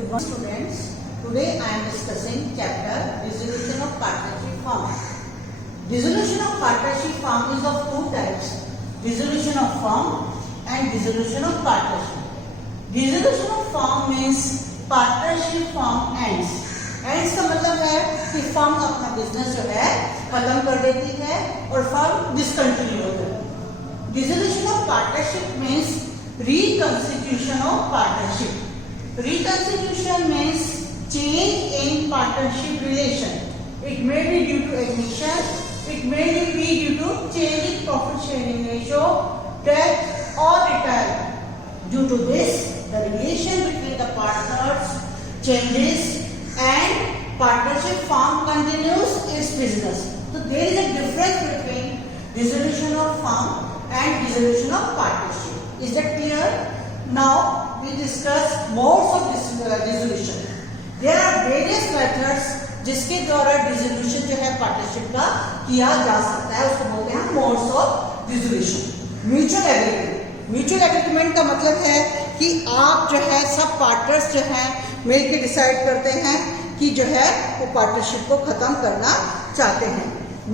Good morning students. Today I am discussing chapter Dissolution of Partnership Firm. Dissolution of partnership firm is of two types: dissolution of firm and dissolution of partnership. Dissolution of firm means partnership firm ends. Ends का मतलब है कि firm अपना business जो है खत्म कर देती है और फर्म डिसकंटिन्यू हो जाती है. Dissolution of partnership means reconstitution of partnership. Reconstitution means change in partnership relation. It may be due to admission, it may be due to change in profit sharing ratio, death or retirement. Due to this, the relation between the partners changes and partnership firm continues its business. So there is a difference between dissolution of firm and dissolution of partnership. Is that clear? Now we discuss modes of dissolution. There are various methods जिसके द्वारा dissolution जो है partnership का किया जा सकता है, उसको बोलते हैं modes of dissolution. Mutual agreement. Mutual agreement का मतलब है कि आप जो है सब पार्टनर्स जो हैं मिलकर डिसाइड करते हैं कि जो है वो पार्टनरशिप को खत्म करना चाहते हैं.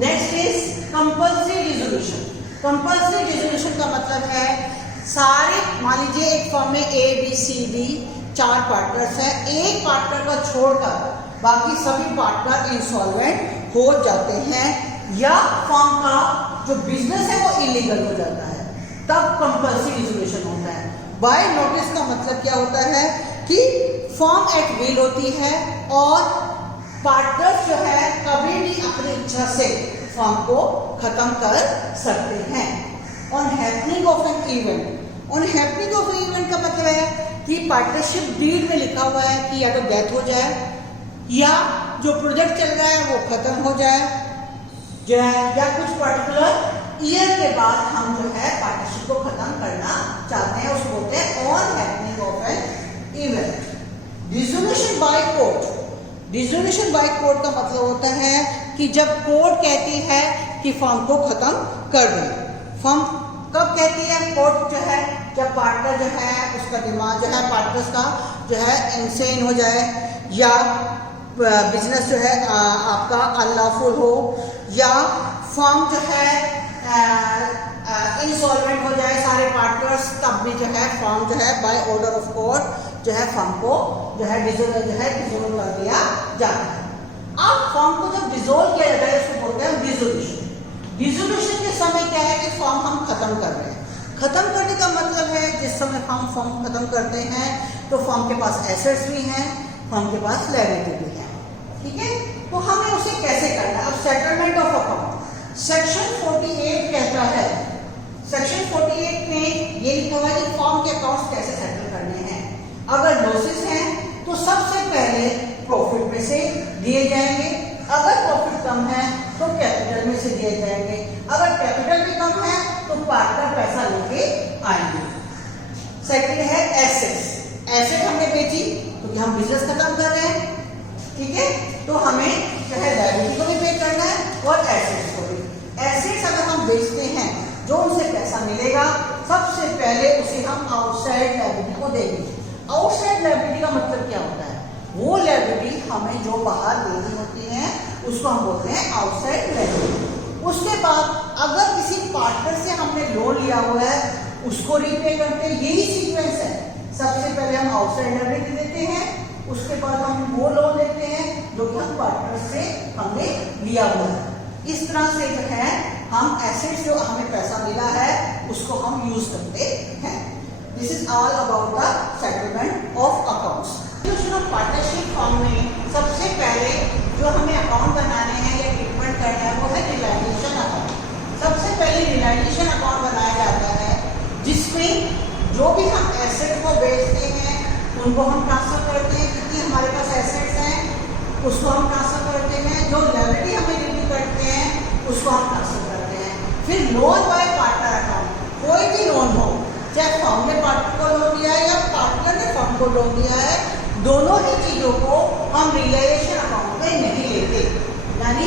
Next is compulsory dissolution. Compulsory dissolution का मतलब है सारे, मान लीजिए एक फर्म में A B C D 4 partners हैं, एक पार्टनर को छोड़कर बाकी सभी पार्टनर इंसॉल्वेंट हो जाते हैं या फर्म का जो बिजनेस है वो इलीगल हो जाता है, तब कंपल्सरी डिसोल्यूशन होता है. बाय नोटिस का मतलब क्या होता है कि फर्म एट विल होती है और पार्टनर्स जो है कभी भी अपनी इच्छा से फर्म को खत्म कर सकते हैं. On happening of an event. On happening of an event का मतलब है कि पार्टनरशिप डीड में लिखा हुआ है कि या तो डेथ हो जाए या जो प्रोजेक्ट चल रहा है वो खत्म हो जाए जो है, या कुछ पर्टिकुलर ईयर के बाद हम जो है पार्टनरशिप को खत्म करना चाहते हैं, उसको बोलते हैं on happening of an event. Dissolution by court. Dissolution by court का मतलब होता है कि जब कोर्ट कहती है कि फर्म को खत्म कर दें. फर्म कब कहती है? कोर्ट जो है जब पार्टनर जो है उसका दिमाग जो है पार्टनर्स का जो है इंसेन हो जाए या बिजनेस जो है आपका अनलॉफुल हो या फर्म जो है इंसॉल्वेंट हो जाए सारे पार्टनर्स, तब भी जो है फर्म जो है बाय ऑर्डर ऑफ कोर्ट जो है फर्म को जो है डिसोल्व कर दिया जाता है. अब फर्म को जब डिसोल्व किया जाता है उसको बोलते हैं डिसोल्यूशन. डिसोल्यूशन के समय क्या है कि फर्म हम खत्म कर रहे हैं. खत्म करने का मतलब है जिस समय हम फर्म खत्म करते हैं तो फर्म के पास एसेट्स भी हैं, फर्म के पास लायबिलिटी भी है. ठीक है, तो हमें उसे कैसे करना है? अब सेटलमेंट ऑफ अकाउंट. सेक्शन 48 कहता है, सेक्शन 48 में ये लिखा हुआ है कि फर्म के अकाउंट्स कैसे सेटल करने हैं. अगर लॉसेस हैं तो सबसे पहले प्रॉफिट में से दिए जाएंगे, अगर प्रॉफिट कम है तो कैपिटल में से दिए जाएंगे, अगर कैपिटल भी कम है तो पार्टनर पैसा लेके आएंगे. सेकंड है एसेट्स. एसेट हमने बेची क्योंकि हम बिजनेस खत्म कर रहे हैं, ठीक है, तो हमें चाहे लायबिलिटी को भी पे करना है और एसेट्स को भी. एसेट्स अगर हम बेचते हैं जो उनसे पैसा मिलेगा सबसे पहले उसे हम आउटसाइड लायबिलिटी को देंगे. आउटसाइड लायबिलिटी का मतलब क्या होता है? वो लायबिलिटी हमें जो बाहर देनी होती है उसको हम बोलते हैं आउटसाइड लायबिलिटी. उसके बाद अगर किसी पार्टनर से हमने लोन लिया हुआ है उसको रीपे करते हैं. यही सीक्वेंस है. सबसे पहले हम आउटसाइड लायबिलिटी देते हैं, उसके बाद हम वो लोन लेते हैं जो कि हम पार्टनर से हमने लिया हुआ है. इस तरह से जो है हम एसेट्स जो हमें पैसा मिला है उसको हम यूज करते हैं. This is all about the settlement of accounts. Dissolution of partnership firm में सबसे पहले जो हमें अकाउंट बनाने हैं या ट्रीटमेंट करना है वो है रियलाइजेशन अकाउंट. सबसे पहले रियलाइजेशन अकाउंट बनाया जाता है जिसमें जो भी हम एसेट को बेचते हैं उनको हम ट्रांसफर करते हैं, कितनी हमारे पास एसेट्स हैं उसको हम ट्रांसफर करते हैं, जो लायबिलिटी हमें रिव्यू करते हैं उसको हम ट्रांसफर करते हैं. फिर लोन बाय पार्टनर अकाउंट. कोई भी लोन हो, चाहे फर्म ने पार्टनर को लोन दिया है या पार्टनर ने फर्म को लोन दिया है, दोनों ही चीजों को हम रियलाइजेशन अकाउंट में नहीं लेते. यानी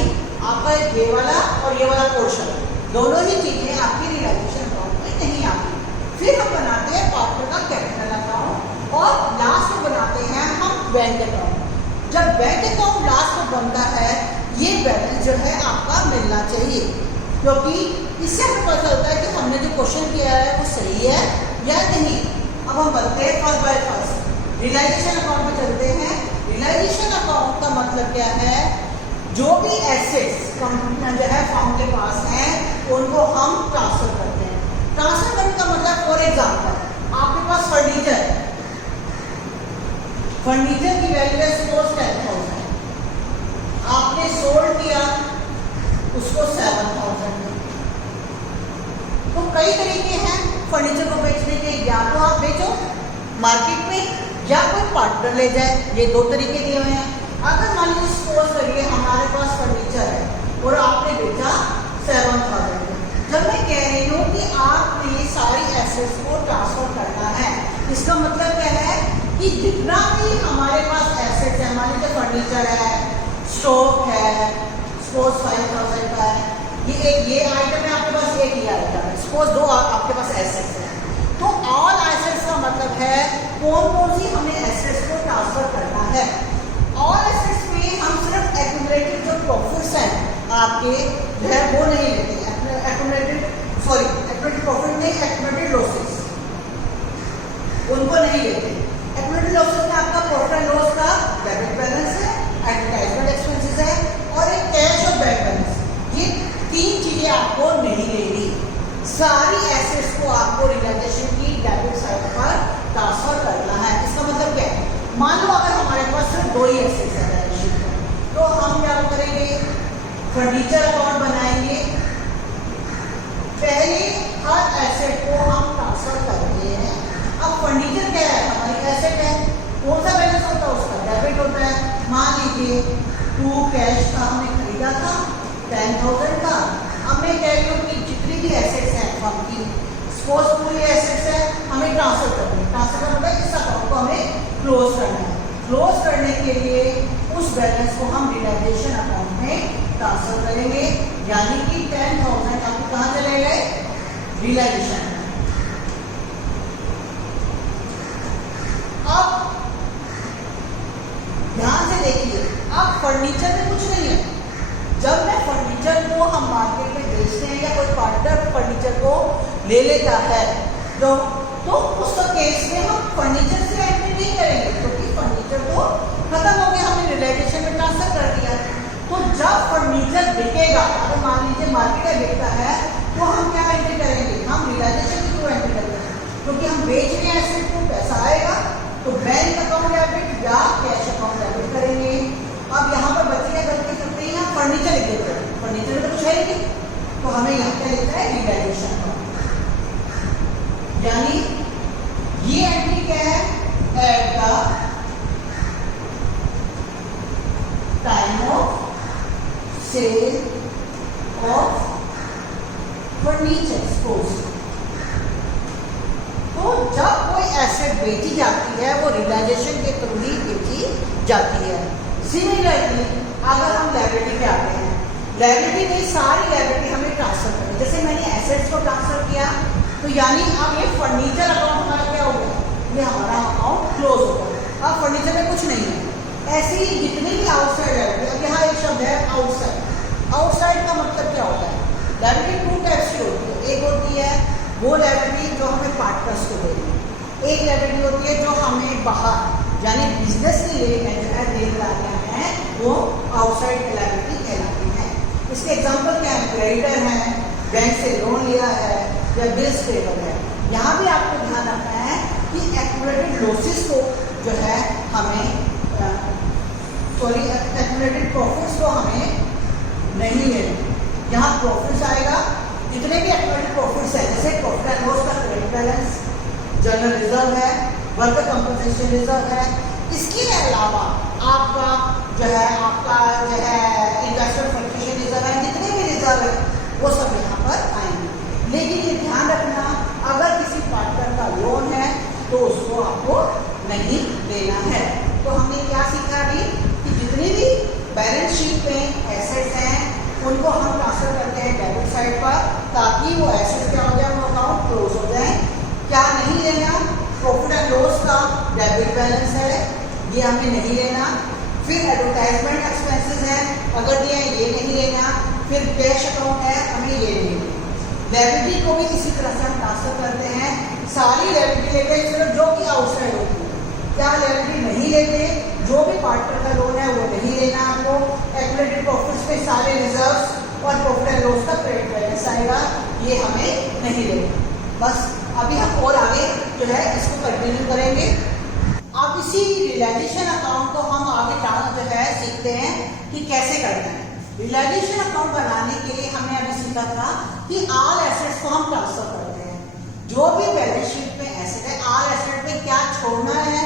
आपका ये वाला और ये वाला पोर्शन दोनों ही चीजें आपकी रियलाइजेशन अकाउंट में नहीं आती. फिर हम बनाते हैं पार्टनर का कैपिटल अकाउंट और लास्ट में बनाते हैं हम बनता है, ये बैलेंस जो है आपका मिलना चाहिए, क्योंकि इससे हमें पता चलता है कि हमने जो क्वेश्चन किया है वो सही है या नहीं। अब हम बढ़ते हैं first by first realisation account में चलते हैं। रियलाइजेशन अकाउंट का मतलब क्या है, जो भी एसेट्स कंपनियां जो है फर्म के पास हैं उनको हम ट्रांसफर करते हैं। ट्रांसफर करने का मतलब फॉर एग्जाम्पल आपके पास फर्नीचर है, फर्नीचर की वैल्यू है सपोज 10,000, आपने सोल्ड किया उसको 7,000 में। तो कई तरीके हैं फर्नीचर को बेचने के, या तो आप बेचो मार्केट में या कोई पार्टनर ले जाए, ये दो तरीके दिए हुए हैं। अगर मान लीजिए सपोज करिए हमारे पास फर्नीचर है और आपने बेचा 7,000 में, जब मैं कह रही हूँ कि आपने सारी एसेट्स को ट्रांसफर करना है, इसका मतलब क्या है कि जितना भी हमारे पास एसेट्स है, मान लीजिए फर्नीचर है, स्टॉक है, सपोज 5,000 का है, ये आइटम है आपके पास, एक ही आइटम है, सपोज दो आपके पास एसेट्स है, तो ऑल एसेट्स का मतलब है कौन कौन सी हमें एसेट्स को ट्रांसफर करना है। ऑल एसेट्स में हम सिर्फ एक्यूमुलेटेड जो प्रॉफिट्स हैं आपके जो है वो नहीं लेते, एक्यूमुलेटेड प्रॉफिट नहीं, एक्यूमुलेटेड लॉसेस उनको नहीं लेते। एक्यूमुलेटेड लॉसेस में आपका प्रॉफिट एंड लॉस का डेबिट बैलेंस है, एडवर्टाइजमेंट एक्सपेंसेस है और एक कैश और बैंक बैलेंस, ये तीन चीजें आपको नहीं लेनी। सारी एसेट्स को आपको रियलाइजेशन की डेबिट साइड पर ट्रांसफर करना है। इसका मतलब क्या है, मान लो अगर हमारे पास सिर्फ दो ही एसेट्स है बैलेंस शीट में, तो हम क्या करेंगे, फर्नीचर अकाउंट बनाएंगे, पहले हर एसेट को हम ट्रांसफर करते हैं। अब फर्नीचर क्या है, हमारी एसेट है, कौन सा बैलेंस होता है उसका डेबिट होता है। मान लीजिए 2 कैश का हमने खरीदा था 10,000 का, अब मैं कह रही हूँ कि जितनी भी एसेट्स हैं फर्म की, सपोज पूरी एसेट्स है, हमें ट्रांसफर करनी है। ट्रांसफर का मतलब इस अकाउंट को हमें क्लोज करना है। क्लोज करने के लिए उस बैलेंस को हम रियलाइजेशन अकाउंट में ट्रांसफर करेंगे, यानी कि 10,000 आपको कहाँ चले गए, रियलाइजेशन। अब ध्यान से देखिए, अब फर्नीचर में कुछ नहीं है, जब मैं फर्नीचर को हम मार्केट में बेचते हैं या कोई पार्टनर फर्नीचर को ले लेता है तो उस केस में हम फर्नीचर से एंट्री नहीं करेंगे, क्योंकि फर्नीचर तो खत्म हो गया, हमने रियलाइजेशन में ट्रांसफर कर दिया। तो जब फर्नीचर बिकेगा, अगर मान लीजिए मार्केट में बिकता है, तो हम क्या एंट्री करेंगे, हम रियलाइजेशन के थ्रू एंट्री करेंगे, क्योंकि हम बेच रहे हैं एसेट को, पैसा आएगा तो बैंक अकाउंट डेबिट या कैश अकाउंट डेबिट करेंगे। अब यहाँ पर बच्चे गलती करते हैं, यहाँ फर्नीचर लिख देते हैं, फर्नीचर में तो कुछ है ही नहीं, तो हमें यहाँ क्या लिखना है, रियलाइजेशन अकाउंट। यानी ये एंट्री क्या है, at the time of sale of furniture suppose. तो जब कोई एसेट बेची जाती है वो रियलाइजेशन के थ्रू ही बेची जाती है। सिमिलरली अगर हम लायबिलिटी पे आते हैं, लायबिलिटी में सारी लायबिलिटी हमें ट्रांसफर करनी, जैसे मैंने एसेट्स को ट्रांसफर किया, तो यानी अब ये फर्नीचर अकाउंट हमारा क्या हो गया, ये हमारा अकाउंट क्लोज हो गया। अब फर्नीचर में कुछ नहीं है। ऐसे ही जितने भी आउटसाइड लायबिलिटी, अब यहाँ एक शब्द है आउटसाइड। आउटसाइड का मतलब क्या होता है, लायबिलिटी 2 टाइप्स की होती है। एक होती है वो लायबिलिटी जो हमें पार्टनर्स को देनी है, एक लायबिलिटी होती है जो हमें बाहर यानी बिजनेस के लिए देने हैं, वो आउटसाइड लायबिलिटी कहलाती है। इसके एग्जांपल क्या है, क्रेडिटर है, बैंक से लोन लिया है या बिल्स पेबल है। यहाँ भी आपको ध्यान रखना है कि एक्यूमुलेटेड लॉसेस को जो है हमें एक्यूमुलेटेड प्रॉफिट्स को हमें नहीं लेना। यहाँ प्रॉफिट्स आएगा, जितने भी एक्यूमुलेटेड प्रॉफिट्स है, जैसे प्रॉफिट एंड लॉस का क्रेडिट बैलेंस, जनरल रिजर्व है, वर्कर कंपनसेशन रिजर्व है, इसके अलावा आपका जो है इन्वेस्टमेंट फंडिंग रिजर्व है, जितने भी रिजर्व है वो सब यहाँ पर आएंगे। लेकिन ये ध्यान रखना, अगर किसी पार्टनर का लोन है तो उसको आपको नहीं लेना है। तो हमने क्या सीखा अभी कि जितनी भी बैलेंस शीट में एसेट्स हैं उनको हम ट्रांसफर करते हैं डेबिट साइड पर, ताकि वो एसेट क्या हो जाए, वो अकाउंट क्लोज हो जाए। क्या नहीं लेना, प्रॉफिट एंड लॉस का डेबिट बैलेंस है, ये हमें नहीं लेना। फिर एडवर्टाइजमेंट एक्सपेंसेस हैं, अगर दिए हैं ये नहीं लेना, फिर कैश अकाउंट है हमें ये नहीं लेना। लायबिलिटी को भी इसी तरह से हम ट्रांसफर करते हैं, सारी लायबिलिटी लेते हैं सिर्फ जो कि आउटसाइड होती है। क्या लायबिलिटी नहीं लेते, जो भी पार्टनर का लोन है वो नहीं लेना आपको। एक्युमुलेटेड प्रॉफिट्स पे सारे रिजर्व्स और प्रॉफिट एंड लॉस का क्रेडिट बैलेंस आएगा, ये हमें नहीं लेना। बस अभी हम और आगे जो है इसको कंटिन्यू करेंगे। अब इसी रियलाइजेशन अकाउंट को हम आगे जो है सीखते हैं कि कैसे करना है। रियलाइजेशन अकाउंट बनाने के लिए हमने अभी सीखा था कि ऑल एसेट्स को हम ट्रांसफर करते हैं। जो भी बैलेंस शीट में एसेट है, ऑल एसेट में क्या छोड़ना है,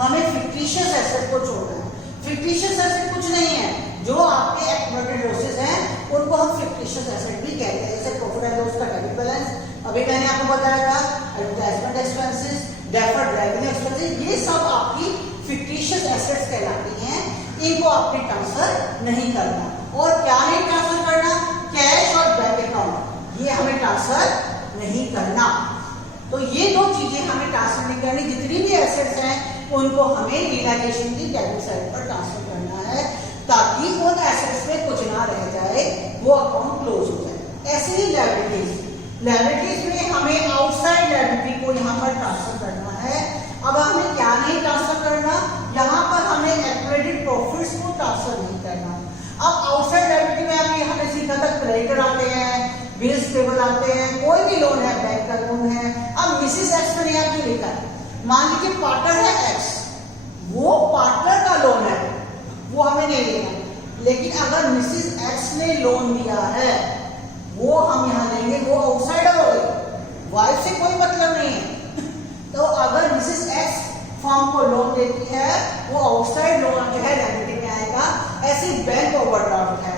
हमें फिक्टिशियस एसेट को छोड़ना है। फिक्टिशियस एसेट कुछ नहीं है, जो आपके एक्युमुलेटेड लॉसेस हैं उनको हम फिक्टिशियस एसेट भी कहते हैं। जैसे प्रॉफिट एंड लॉस का डेबिट बैलेंस, अभी मैंने आपको बताया था, advertisement expenses, deferred revenue expenses, ये सब आपकी फिक्टिशियस एसेट्स कहलाती हैं। इनको आपने ट्रांसफर नहीं करना। और क्या नहीं ट्रांसफर करना, कैश और बैंक अकाउंट, ये हमें ट्रांसफर नहीं करना। तो ये दो चीजें हमें ट्रांसफर नहीं करनी। जितनी भी एसेट्स हैं उनको हमें रियलाइजेशन की डेबिट साइड पर ट्रांसफर करना है, ताकि उन एसेट्स में कुछ ना रह जाए, वो अकाउंट क्लोज हो जाए। ऐसे ही लायबिलिटीज में हमें आउटसाइड लायबिलिटी को यहाँ पर ट्रांसफर करना है। अब हमें क्या नहीं ट्रांसफर करना, यहाँ पर हमें एक्युमुलेटेड प्रॉफिट्स को ट्रांसफर नहीं करना। अब आउटसाइड लायबिलिटी में अभी हमने सीखा था क्रेडिटर आते हैं, बिल्स पेबल आते हैं, कोई भी लोन है, बैंक का लोन है। अब मिसेस एक्स ने यहाँ क्यों लिखा है, मान लीजिए पार्टनर है एक्स, वो पार्टनर का लोन है, वो हमें नहीं लेना। लेकिन अगर मिसेस एक्स ने लोन लिया है वो हम यहाँ लेंगे, वो आउटसाइडर हो गई, वाइफ से कोई मतलब नहीं है। तो अगर मिसेस एक्स फर्म को लोन देती है, वो आउटसाइड लोन जो है लायबिलिटी में आएगा। ऐसे बैंक ओवरड्राफ्ट है,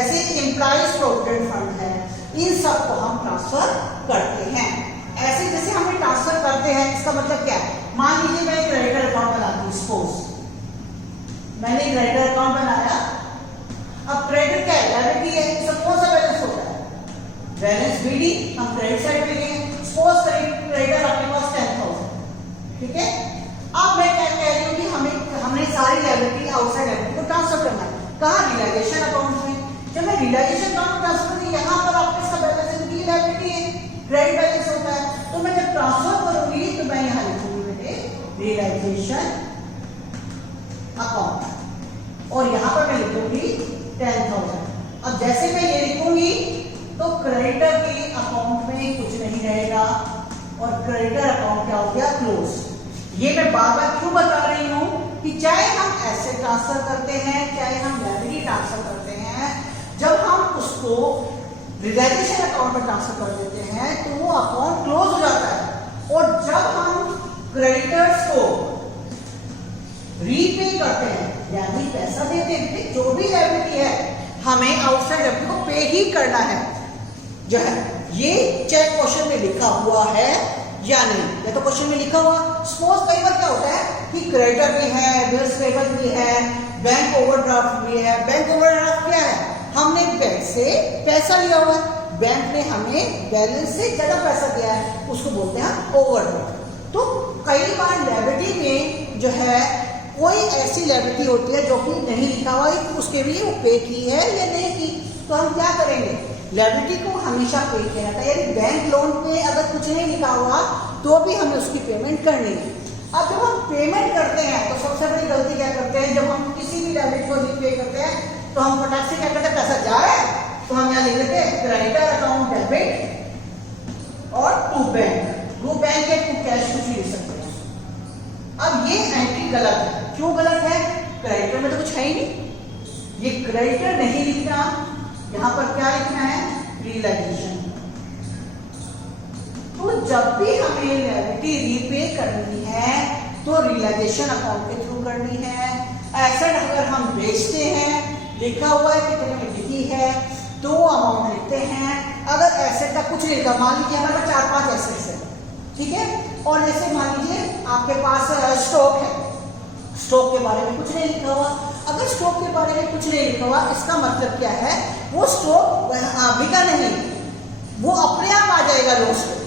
ऐसे एम्प्लॉइज प्रोविडेंट फंड है, इन सब को हम ट्रांसफर करते हैं। ऐसे जैसे हम ट्रांसफर करते हैं, इसका मतलब क्या है, मान लीजिए मैं एक क्रेडिटर अकाउंट बनाती हूँ, सपोज मैंने क्रेडिटर अकाउंट बनाया। अब क्रेडिट क्या है, लायबिलिटी है, इसका कौन सा बैलेंस होता है, बैलेंस बीडी, हम क्रेडिट साइड पे लेंगे। सपोज क्रेडिटर आपके पास 10,000, ठीक है। अब मैं क्या कह रही हूँ कि हमने सारी लायबिलिटी आउटसाइड लायबिलिटी को ट्रांसफर करना है। कहाँ, रियलाइजेशन अकाउंट में। जब मैं रियलाइजेशन अकाउंट ट्रांसफर करूँ, यहाँ पर आपके इसका बैलेंस इनकी लायबिलिटी है, क्रेडिट बैलेंस होता है। तो मैं जब ट्रांसफर करूंगी तो मैं यहाँ लिखूंगी बेटे रियलाइजेशन अकाउंट, और यहाँ पर मैं लिखूंगी 10,000। अब जैसे मैं ये लिखूंगी तो क्रेडिटर के अकाउंट में कुछ नहीं रहेगा, और क्रेडिटर अकाउंट क्या हो गया, क्लोज। ये मैं बार बार क्यों बता रही हूँ कि चाहे हम एसेट ट्रांसफर करते हैं, चाहे हम लायबिलिटी ट्रांसफर करते हैं, जब हम उसको रियलाइजेशन अकाउंट में ट्रांसफर कर देते हैं तो वो अकाउंट क्लोज हो जाता है। और जब हम क्रेडिटर्स को रीपे करते हैं, यानी पैसा देते हैं, जो भी लायबिलिटी है हमें आउटसाइड लायबिलिटी को पे ही करना है जो है। ये चाहे क्वेश्चन में लिखा हुआ है या नहीं, या तो क्वेश्चन में लिखा हुआ। सपोज कई बार क्या होता है कि क्रेडिटर भी है, बिल्स पेबल भी है, बैंक ओवरड्राफ्ट भी है। बैंक ओवरड्राफ्ट क्या है, हमने बैंक से पैसा लिया हुआ है, बैंक ने हमें बैलेंस से ज्यादा पैसा दिया है, उसको बोलते हैं ओवरड्राफ्ट। तो कई बार लायबिलिटी में जो है कोई ऐसी लायबिलिटी होती है जो कि नहीं लिखा हुआ है कि उसके लिए वो पे की है या नहीं की। तो हम क्या करेंगे, लायबिलिटी को हमेशा पे किया जाता है, यानी बैंक लोन पे अगर कुछ नहीं लिखा हुआ तो भी हमें उसकी पेमेंट करनी है। अब जब हम पेमेंट करते हैं तो सबसे बड़ी गलती क्या करते हैं, जब हम किसी भी लायबिलिटी को नहीं पे करते हैं तो हम फटाक से क्या करते हैं, पैसा जा रहा है तो हम यहाँ लिख देते हैं क्रेडिटर अकाउंट डेबिट और टू बैंक या टू कैश, कुछ लिख सकते हैं। अब ये एंट्री गलत है। क्यों गलत है, क्रेडिटर में तो कुछ है ही नहीं, ये क्रेडिटर नहीं लिखना, यहाँ पर क्या लिखना है, रियलाइजेशन। तो जब भी हमें लायबिलिटी रीपे करनी है तो रियलाइजेशन अकाउंट के थ्रू करनी है। एसेट अगर हम बेचते हैं, लिखा हुआ है कितने में बिकी है तो अमाउंट लिखते हैं। अगर एसेट का कुछ नहीं लिखा, मान लीजिए हमारे पास 4-5 एसेट्स है, ठीक है, और जैसे मान लीजिए आपके पास स्टॉक है, स्टॉक के बारे में कुछ नहीं लिखा हुआ। अगर स्टॉक के बारे में कुछ नहीं लिखा हुआ, इसका मतलब क्या है, वो स्टॉक बिका नहीं, वो अपने आप आ जाएगा लॉस में,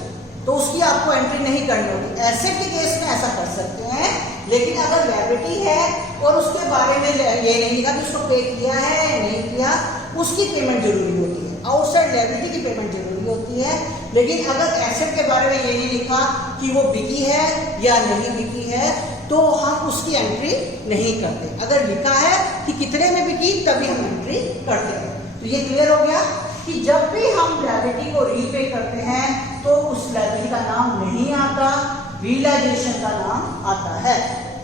तो उसकी आपको एंट्री नहीं करनी होगी। एसेट के केस में ऐसा कर सकते हैं लेकिन अगर लायबिलिटी है और उसके बारे में ये नहीं लिखा कि उसको पे किया है नहीं किया, उसकी पेमेंट जरूरी होती है, आउटसाइड लायबिलिटी की पेमेंट जरूरी होती है। लेकिन अगर एसेट के बारे में ये नहीं लिखा कि वो बिकी है या नहीं बिकी है तो हम उसकी एंट्री नहीं करते। अगर लिखा है कि कितने में बिकी तभी हम एंट्री करते हैं। तो ये क्लियर हो गया कि जब भी हम लायबिलिटी को रीपे करते हैं तो उस लायबिलिटी का नाम नहीं आता, रियलाइजेशन का नाम आता है,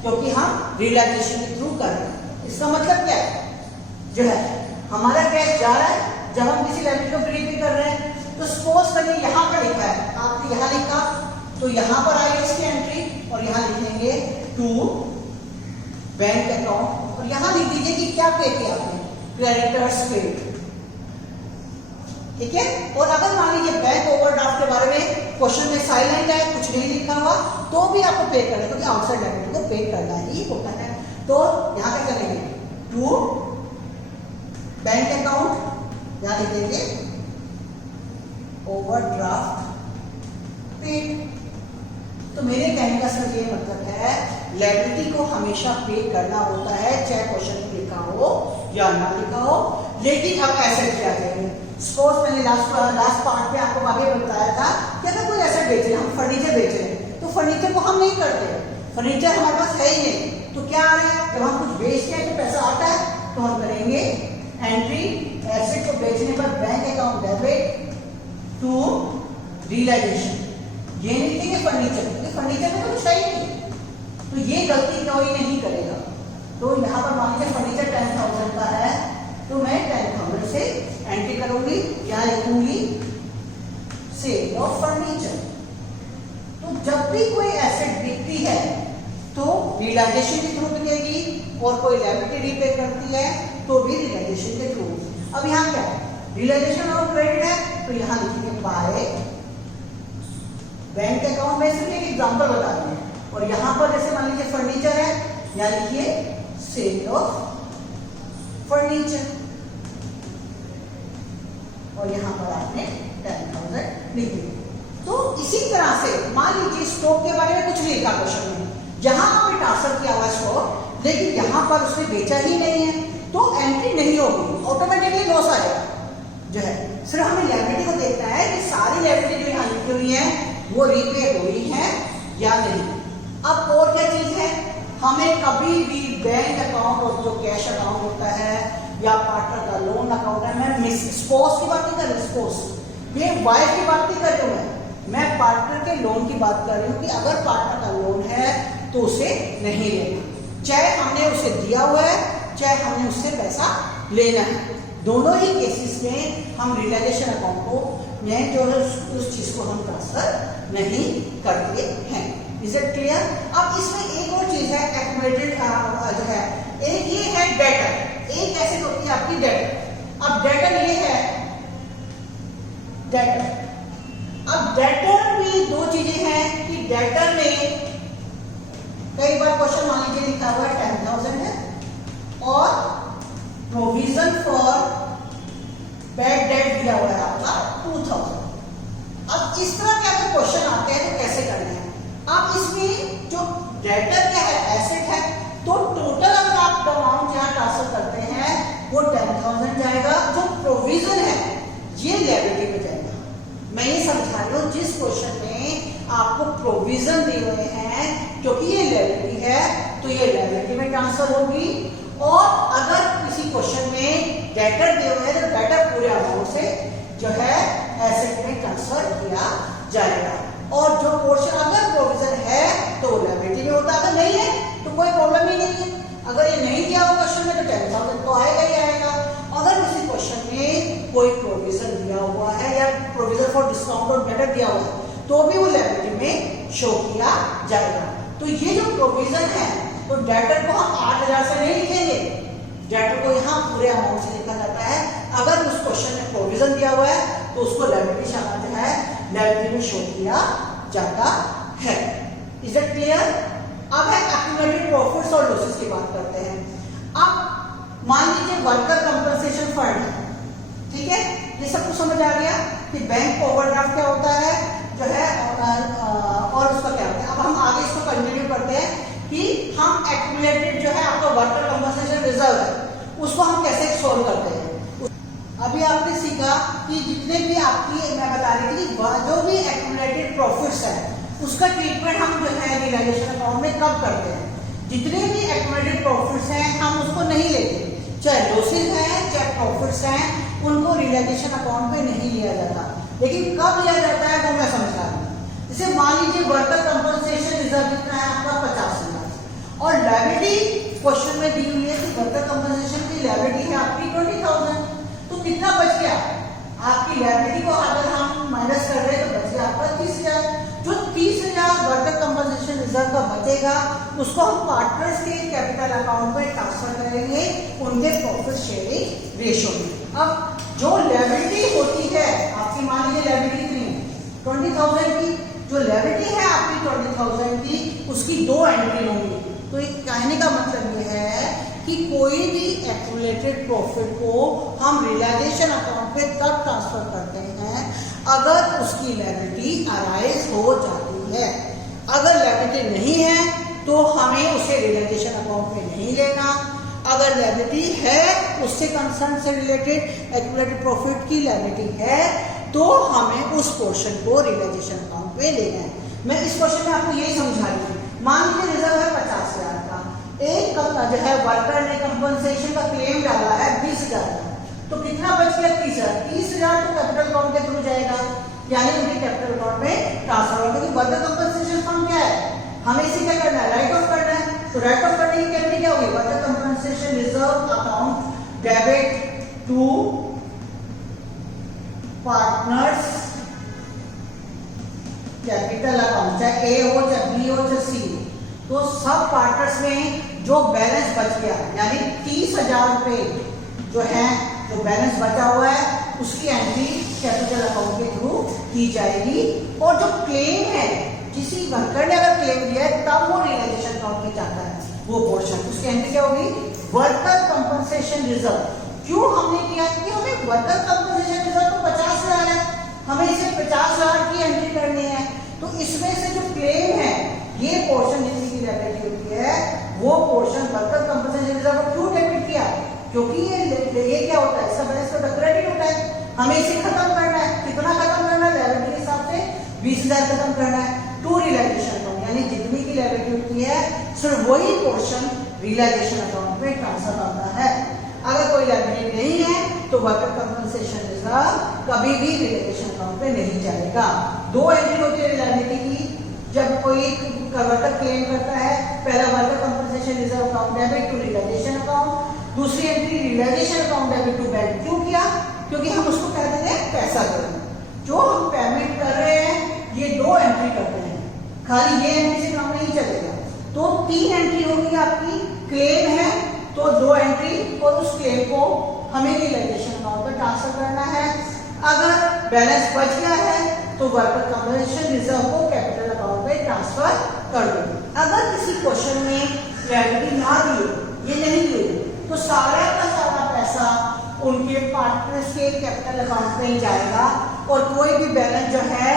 क्योंकि हम रियलाइजेशन के थ्रू कर रहे हैं। इसका मतलब क्या है, जो है हमारा कैश जा रहा है, जब हम किसी लायबिलिटी को रीपे कर रहे हैं तो सपोज करिए यहाँ पर लिखा है, आपने यहाँ लिखा तो यहाँ पर आएगी इसकी एंट्री और यहाँ लिखेंगे टू बैंक अकाउंट और यहाँ लिख दीजिए कि क्या पे किया आपने, क्रेडिटर्स पेड, ठीक है। और अगर मान लीजिए बैंक ओवरड्राफ्ट के बारे में क्वेश्चन में साइलेंट है, कुछ नहीं लिखा हुआ, तो भी आपको पे करना है, क्योंकि आउटसाइड लायबिलिटी को पे करना ही होता है। तो यहाँ क्या करेंगे, टू बैंक अकाउंट, यहाँ लिख देंगे ओवरड्राफ्ट पेड। तो मेरे कहने का सिर्फ ये मतलब है, लायबिलिटी को हमेशा पे करना होता है, चाहे क्वेश्चन में लिखा हो या ना लिखा हो। लेकिन अब एसेट क्या करेंगे, सपोज मैंने लास्ट पार्ट में आपको आगे बताया था कि अगर कोई एसेट बेच रहे हैं, हम फर्नीचर बेच रहे हैं, तो फर्नीचर को हम नहीं करते, फर्नीचर हमारे पास है ही नहीं, तो क्या आ रहा है, जब हम कुछ बेचते हैं तो पैसा आता है, तो हम करेंगे एंट्री एसेट को बेचने पर bank account debit to realisation. ये नहीं लिखेंगे फर्नीचर, क्योंकि फर्नीचर में तो कुछ है ही नहीं, तो ये गलती कोई नहीं करेगा। तो यहाँ पर मान लीजिए फर्नीचर 10,000 का है, तो मैं 10,000 से एंट्री करूंगी, यहाँ लिखूंगी सेल ऑफ फर्नीचर। तो जब भी कोई एसेट बिकती है तो रियलाइजेशन के थ्रू बिकेगी, और कोई लायबिलिटी रीपे करती है तो भी रियलाइजेशन के थ्रू। अब यहाँ क्या है, रियलाइजेशन और क्रेडिट है, तो यहाँ लिखेंगे बाय बैंक अकाउंट में सिर्फ एक एग्जांपल बता रहे हैं। और यहाँ पर जैसे मान लीजिए फर्नीचर है, यहाँ लिखिए सेल ऑफ फर्नीचर, और यहाँ पर आपने 10,000 लिख दिया। तो इसी तरह से मान लीजिए स्टॉक के बारे में कुछ नहीं लिखा क्वेश्चन में, जहां आपने ट्रांसफर किया हुआ स्टॉक, लेकिन यहाँ पर उसने बेचा ही नहीं है, तो एंट्री नहीं होगी, ऑटोमेटिकली लॉस आएगा। जो है सिर्फ हमें लायबिलिटी को देखना है कि सारी लायबिलिटी जो यहाँ लिखी हुई है वो रीपे हुई है या नहीं। अब और क्या चीज है, हमें कभी भी बैंक अकाउंट और जो कैश अकाउंट होता है या पार्टनर का लोन अकाउंट है, मैं स्पोर्स की बात नहीं कर रही, स्पोर्स ये वाइफ की बात नहीं कर रही हूँ, मैं पार्टनर के लोन की बात कर रही हूँ कि अगर पार्टनर का लोन है तो उसे नहीं लेना, चाहे हमने उसे दिया हुआ है चाहे हमने उससे पैसा लेना है, दोनों ही केसेस में हम रियलाइजेशन अकाउंट को में जो है उस चीज को हम ट्रांसफर नहीं करते हैं। Is it clear? अब इसमें एक और चीज है, एक्यूमुलेटेड जो है, एक ये है डेटर, एक ऐसे होती है आपकी डेटर। अब डेटर ये है डेटर। अब डेटर में दो चीजें हैं कि डेटर में कई बार क्वेश्चन मान लीजिए लिखा हुआ है 10,000 है और प्रोविजन फॉर बैड डेट दिया हुआ है आपका 2,000। अब इस तरह के अगर क्वेश्चन आते हैं तो कैसे करना है? अब इसमें जो डेटर क्या है, एसेट है, तो टोटल अगर आप अमाउंट यहाँ ट्रांसफर करते हैं वो 10,000 जाएगा, जो प्रोविजन है ये लायबिलिटी में जाएगा। मैं ये समझा रही हूँ जिस क्वेश्चन में आपको प्रोविजन दिए हुए हैं, क्योंकि ये लायबिलिटी है तो ये लायबिलिटी में ट्रांसफर होगी, और अगर किसी क्वेश्चन में डेटर दिए हुए हैं तो डेटर पूरे अमाउंट से जो है एसेट में ट्रांसफर किया जाएगा। और जो पोर्शन अगर प्रोविजन है तो लायबिलिटी में होता है, अगर नहीं है तो कोई प्रॉब्लम ही नहीं है। अगर ये नहीं दिया हुआ क्वेश्चन में तो 10,000 तो आएगा ही आएगा। अगर किसी क्वेश्चन में कोई प्रोविजन दिया हुआ है या प्रोविजन फॉर डिस्काउंट और डेटर दिया हुआ है तो भी वो लायबिलिटी में शो किया जाएगा। तो ये जो प्रोविजन है तो डेटर को हम 8,000 से नहीं लिखेंगे, डेटर को यहाँ पूरे अमाउंट से लिखा जाता है। अगर उस क्वेश्चन में प्रोविजन दिया हुआ है तो उसको लायबिलिटी शामिल जो है लायबिलिटी में शो किया जाता है। Is it clear? अब है एक्यूमुलेटेड प्रॉफिट्स और लॉसेस की बात करते हैं। अब मान लीजिए वर्कर कंपनसेशन फंड है, ठीक है, ये सब कुछ समझ आ गया कि बैंक ओवरड्राफ्ट क्या होता है जो है और उसका क्या होता है। अब हम आगे इसको कंटिन्यू करते हैं कि प्रॉफिट्स है उसका ट्रीटमेंट हम जो है रियलाइजेशन अकाउंट में कब करते हैं? जितने भी एक्यूमुलेटेड प्रॉफिट्स हैं हम उसको नहीं लेते, चाहे लॉसेज हैं चाहे प्रॉफिट्स हैं, उनको रियलाइजेशन अकाउंट में नहीं लिया जाता। लेकिन कब लिया जाता है वो मैं समझा रहा हूँ। जैसे मान लीजिए वर्कर कंपनसेशन रिजर्व कितना है आपका 50,000 और लायबिलिटी क्वेश्चन में दी हुई है कि वर्कर कंपनसेशन की लायबिलिटी है आपकी 20,000, तो कितना बच गया? आपकी लायबिलिटी को अगर हम माइनस कर रहे हैं तो बच गया आपका 30,000। जो 30,000 वर्कर कंपनसेशन रिजर्व का बचेगा उसको हम पार्टनर्स के कैपिटल अकाउंट में ट्रांसफर करेंगे उनके प्रॉफिट शेयरिंग रेशियो में। अब जो लायबिलिटी होती है आपकी, मान लीजिए लायबिलिटी कितनी है 20,000 की, जो लायबिलिटी है आपकी 20,000 की उसकी 2 एंट्री होंगी। तो एक कहने का मतलब ये है कि कोई भी एक्यूमुलेटेड प्रॉफिट को हम रियलाइजेशन अकाउंट पे तब ट्रांसफर करते हैं अगर उसकी लायबिलिटी अराइज हो जाती है। अगर लायबिलिटी नहीं है तो हमें उसे रियलाइजेशन अकाउंट में नहीं लेना। अगर लायबिलिटी है उससे कंसर्न से रिलेटेड एक्यूमुलेटेड प्रॉफिट की लायबिलिटी है तो हमें उस पोर्शन को रियलाइजेशन अकाउंट पे लेना है। मैं इस क्वेश्चन में आपको यही समझा रही हूँ। मान लीजिए रिजर्व है 50,000 का, एक जो है वर्कर ने कंपनसेशन का क्लेम डाला है 20,000 का, तो कितना बच गया 30,000। 30,000 तो कैपिटल अकाउंट के थ्रू जाएगा, यानी उनके कैपिटल अकाउंट में ट्रांसफर होगा। क्योंकि वर्कर कंपनसेशन फंड क्या है, हमें इसे क्या करना है, राइट ऑफ करना है। तो राइट ऑफ करने की कैपिटल क्या होगी, worker compensation reserve account debit to partners capital account, चाहे ए हो चाहे बी हो चाहे सी। तो सब पार्टनर्स में जो बैलेंस बच गया यानी 30,000 रुपए जो है, जो बैलेंस बचा हुआ है उसकी एंट्री कैपिटल अकाउंट के थ्रू की जाएगी। और जो क्लेम है, किसी वर्कर ने अगर क्लेम दिया है तब वो रियलाइजेशन अकाउंट में जाता है वो पोर्शन, उसकी एंट्री क्या होगी, वर्कर कंपनसेशन रिजर्व। क्यों हमने किया कि हमें वर्कर कंपनसेशन रिजर्व तो 50,000 है, हमें इसे 50,000 की एंट्री करनी है। तो इसमें से जो क्लेम है ये पोर्शन जितनी की लायबिलिटी होती है वो पोर्शन वर्कर कंपनसेशन रिजर्व को क्यों डेबिट किया, क्योंकि ये क्या होता है, इसका बैलेंस तो क्रेडिट होता है। हमें इसे खत्म करना है, कितना खत्म करना है, लायबिलिटी के हिसाब से 20,000 खत्म करना है टू रियलाइजेशन अकाउंट, यानी जितनी की लायबिलिटी होती है सिर्फ वही पोर्शन रियलाइजेशन अकाउंट में ट्रांसफर होता है। अगर कोई लायबिलिटी नहीं है तो वर्कर कंपनसेशन रिजर्व कभी भी रियलाइजेशन अकाउंट में नहीं जाएगा। 2 एंट्री होती है लायबिलिटी की, जब कोई वर्कर क्लेम करता है, पहला worker compensation reserve account debit to realisation account, दूसरी entry realisation account debit to bank. क्यों किया, क्योंकि हम उसको कह देते हैं पैसा देना, जो हम पेमेंट कर रहे हैं ये 2 एंट्री करते हैं, खाली ये एंट्री से काम नहीं चलेगा। तो 3 एंट्री होगी आपकी, क्लेम है तो 2 एंट्री और उस क्लेम को हमें रियलाइजेशन अकाउंट पर ट्रांसफर करना है। अगर बैलेंस बच गया है तो वर्कर कंपनसेशन रिजर्व को कैपिटल अकाउंट में ट्रांसफर कर दो। अगर किसी क्वेश्चन में लायबिलिटी ना दी हो, ये नहीं दी तो सारा का सारा पैसा उनके पार्टनर्स के कैपिटल अकाउंट में ही जाएगा और कोई भी बैलेंस जो है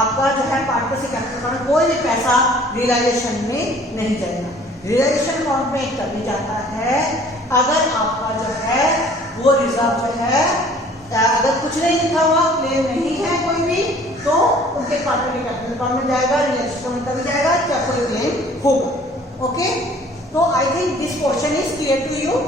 आपका जो है पार्टनर्स के कैपिटल अकाउंट में कोई भी पैसा रियलाइजेशन में नहीं जाएगा। रियलाइजेशन अकाउंट में तभी जाता है अगर आपका जो है वो रिजर्व जो है, अगर कुछ नहीं लिखा हुआ, क्लेम नहीं है कोई भी, तो उनके पार्टनर के कैपिटल अकाउंट में जाएगा, रियलाइजेशन में तभी जाएगा चाहे कोई क्लेम होगा। ओके, तो I think this question is clear to you.